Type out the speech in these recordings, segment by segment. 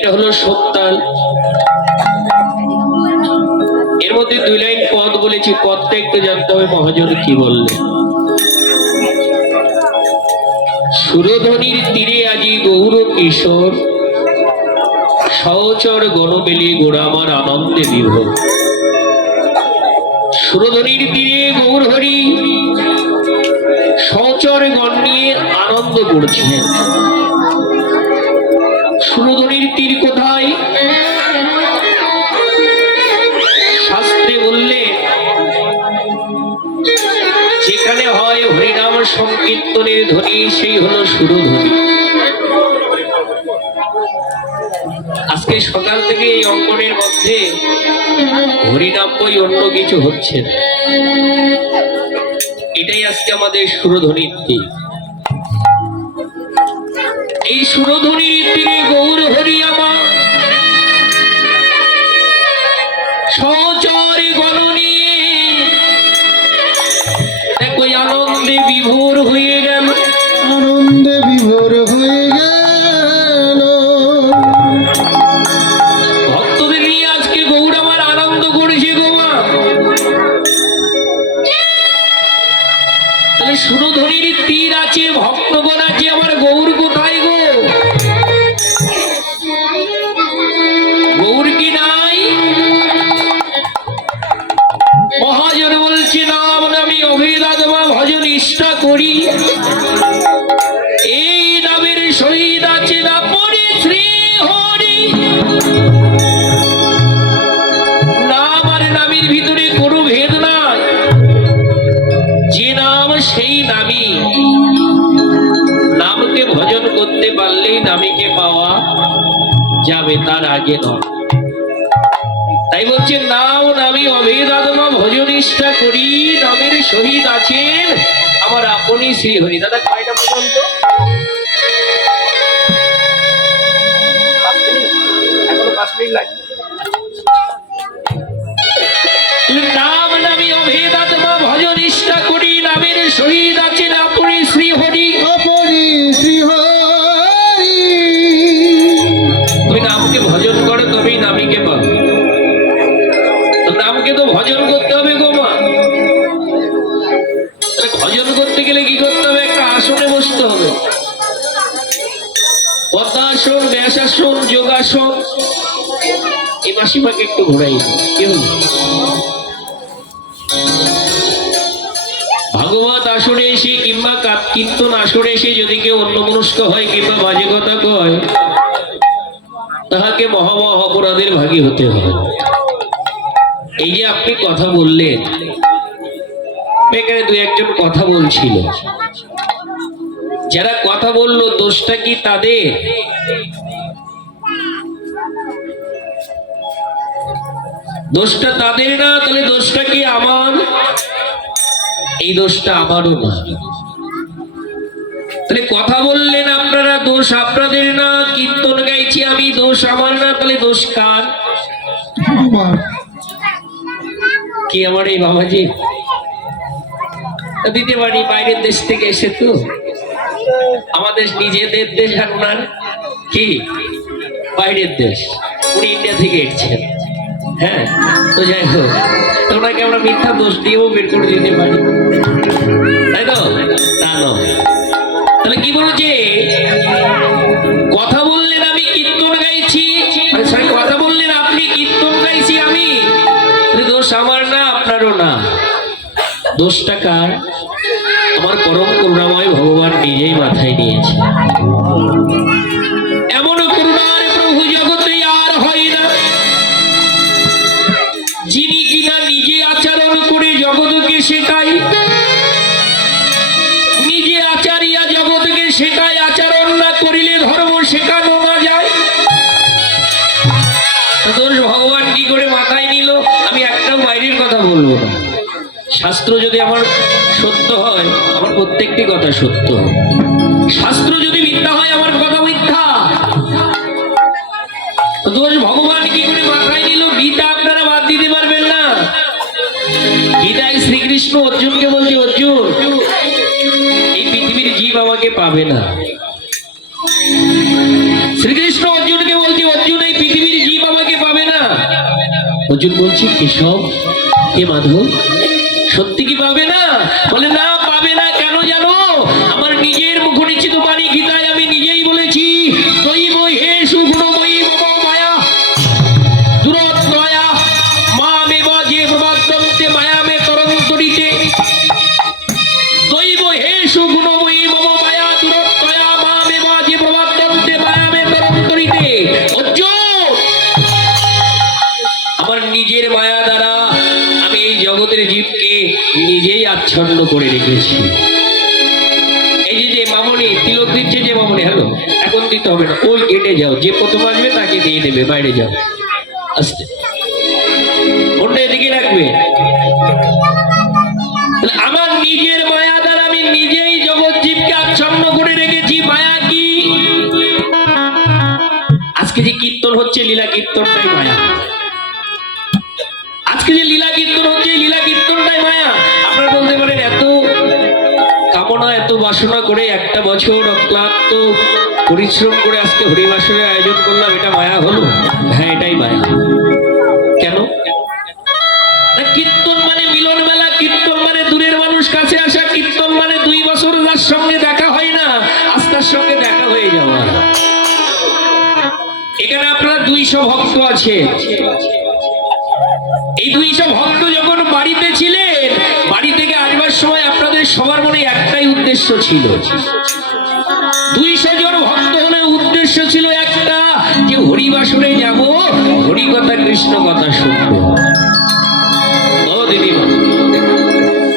এটা হলো সত্তাল এর মধ্যে দুই লাইন পদ বলেছি, পদটা একটু জানতে হবে, মহাজন কি বললেন? সুরধ্বনির তীরে আজি গৌর কিশোর, সহচর গণমেলি গোড়ামার আনন্দে বিভোর সুরধ্বনির তীরে গৌর হরি, সহচর গণ নিয়ে আনন্দ করছেন। হরিনাম সংকীর্তনের ধ্বনি সেই হলো সুরধ্বনি আজকে সকাল থেকে এই অঙ্কনের মধ্যে হরিনাম বই অন্য কিছু হচ্ছে। এটাই আজকে আমাদের সুরধ্বনির দিক এই সুরধ্বনির তীরে এই নামের শহীদ আছে নাম আর নামের ভিতরে কোনো ভেদ যে নাম, সেই নামই। নামকে ভজন করতে পারলেই নামীকে পাওয়া যাবে, তার আগে নয়। তাই বলছে নাম নামী অভেদাত্মা ভজনিষ্ঠা করি, নামের শহীদ আছেন আমার আপনি শ্রী হরি দাদা কয়টা পর্যন্ত? এখনও পাঁচ মিনিট লাগবে বসতে হবে। পদ্মাসন ব্যাসাসন যোগাসন এই মাসিমাকে একটু ঘোরাই কেউ ভাগবত আসরে এসে কিংবা কীর্তন আসরে এসে যদি কেউ অন্যমনস্ক হয় কিংবা বাজে কথা কয়, তাহাকে মহামহ অপরাধের ভাগী হতে হয় এই যে আপনি কথা বললেন, এখানে দু একজন কথা বলছিল। যারা কথা বলল দোষটা কি তাদের? দোষটা তাদের না তাহলে দোষটা কি আমার? এই দোষটা আমারও না। তাহলে কথা বললেন আপনারা দোষ আপনাদের না কীর্তন গাইছি আমি দোষ আমার না তাহলে দোষ কার? কি আমার এই বাবাজি? দিতে পারি বাইরের দেশ থেকে এসে তো? আমাদের নিজেদের দেশ আর ওনার কি? বাইরের দেশ। উনি ইন্ডিয়া থেকে এসছেন। হ্যাঁ? তো যাই হোক, তো ওনাকে আমরা মিথ্যা দোষ দিয়েও বের করে দিতে পারি। তাই তো? তা নয়। তাহলে কি বলছে কথা বললেন আমি, কীর্তন গাইছি। কথা বললেন আপনি, কীর্তন গাইছি আমি। দোষ আমার না, আপনারও না। দোষটা কার? আমার পরম করুণাময় ভগবান। নিজেই মাথায় নিয়েছে এমন প্রভু জগতে আর হয় না। যিনি কিনা নিজে আচরণ করে জগৎকে নিজে আচারিয়া জগৎকে শেখায়, আচরণ না করিলে ধর্ম শেখানো না যায়। ভগবান কি করে মাথায় নিল? আমি একটা বাইরের কথা বলব না। শাস্ত্র যদি আমার সত্য হয়, আমার প্রত্যেকটি কথা সত্য। শাস্ত্র যদি মিথ্যা হয়, আমার কথা মিথ্যা। দোষ ভগবান কি করে মাথায় নিল? গীতা আপনারা বাদ দিতে পারবেন না। গীতায় শ্রীকৃষ্ণ অর্জুনকে বলছে, অর্জুন, এই পৃথিবীর জীব আমাকে পাবে না। শ্রীকৃষ্ণ অর্জুনকে বলছে, অর্জুন, এই পৃথিবীর জীব আমাকে পাবে না। অর্জুন বলছি, কেশব, হে মাধব সত্যি কি পাবে না? বলে না আচ্ছন্ন করে রেখেছি এই যে মামনি তিলক দিচ্ছে যে মামনি, হ্যালো? এখন দিতে হবে না। ওই গেটে যাও। যে প্রথম আসবে, তাকে দিয়ে দেবে, বাইরে যাও। আসতে। ওটা এদিকে রাখবে। আমার নিজের মায়া দ্বারা আমি নিজেই জগৎ জীবকে আচ্ছন্ন করে রেখেছি। মায়া কি? আজকে যে কীর্তন হচ্ছে, লীলা কীর্তনটাই মায়া। আজকে যে লীলা কীর্তন হচ্ছে, লীলা কীর্তনটাই বাসনা করে একটা বছর অক্লান্ত পরিশ্রম করে আজকে হরিবাসরের আয়োজন করলাম, এটা মায়া হলো? হ্যাঁ এটাই মায়া। কেন? কীর্তন মানে মিলন মেলা, কীর্তন মানে দূরের মানুষ কাছে আসা, কীর্তন মানে দুই বছর তার সঙ্গে দেখা হয় না, আজ তার সঙ্গে দেখা হয়ে যাওয়া। এখানে আপনারা দুইশো ভক্ত আছে। এই দুইশো ভক্ত ছিল। দুইশো জন ভক্ত হলে উদ্দেশ্য ছিল একটা, যে হরিবাসরে যাব হরি কথা কৃষ্ণ কথা শুনব। ও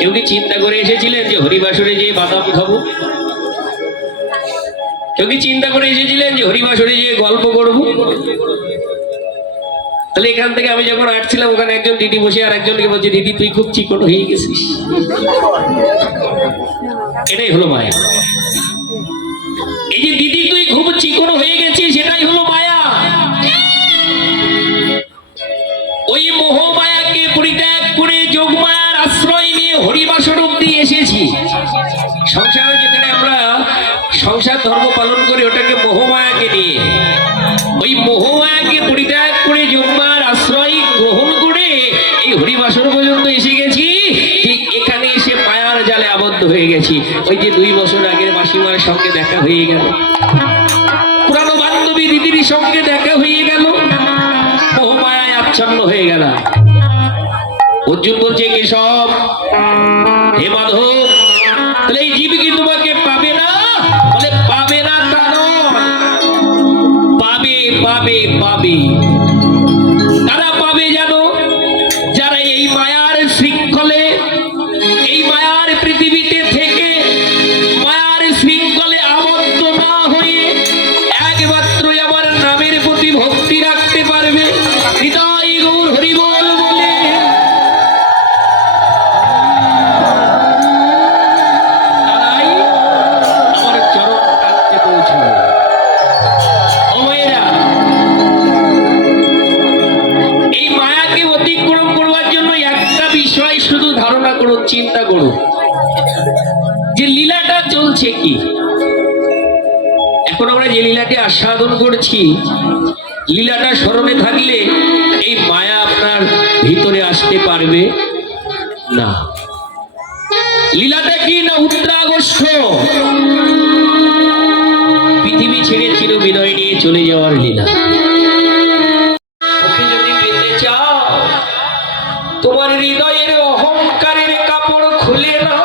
কেউ কি চিন্তা করে এসেছিলেন যে হরিবাসরে যে বাদাম খাব? কেউ কি চিন্তা করে এসেছিলেন যে হরিবাসরে যে গল্প করব? তাহলে এখান থেকে আমি যখন আসছিলাম, ওখানে একজন দিদি বসে আর একজনকে বলছে, দিদি, তুই খুব চিকন হয়ে গেছিস। এটাই হলো মায়া। এই যে দিদি তুই খুব চিকন হয়ে গেছিস, সেটাই হলো মায়া। ওই মোহ মায়াকে পরিত্যাগ করে যোগ মায়ার আশ্রয় নিয়ে হরিবাসর অব্দি এসেছি। সংসার যেখানে আমরা সংসার ধর্ম পালন করি, ওটাকে মোহমায়াকে নিয়ে। ওই মোহমায়াকে পরিত্যাগ করে যোগমার আশ্রয় গ্রহণ করে এই হরিবাসর গেছি ওই যে দুই বছর আগের মাসিমার সঙ্গে দেখা হয়ে গেল। পুরানো বান্ধবী দিদির সঙ্গে দেখা হয়ে গেল। মোহমায়ায় আচ্ছন্ন হয়ে গেল অর্জুন বলছে কেশব হে মাধব, তাহলে এই জীব কি তোমাকে পাবে না? বলে, পাবে না তা নয়। পাবে পাবে পাবে। মায়াকে আস্বাদন করছি। লীলাটা স্মরণে থাকলে এই মায়া আপনার ভিতরে আসতে পারবে? না। লীলাটা কি না উত্তরাগস্ত পৃথিবী ছেড়ে চির বিনয় নিয়ে চলে যাওয়ার লীলা। তোমার হৃদয়ের অহংকারের কাপড় খুলে নাও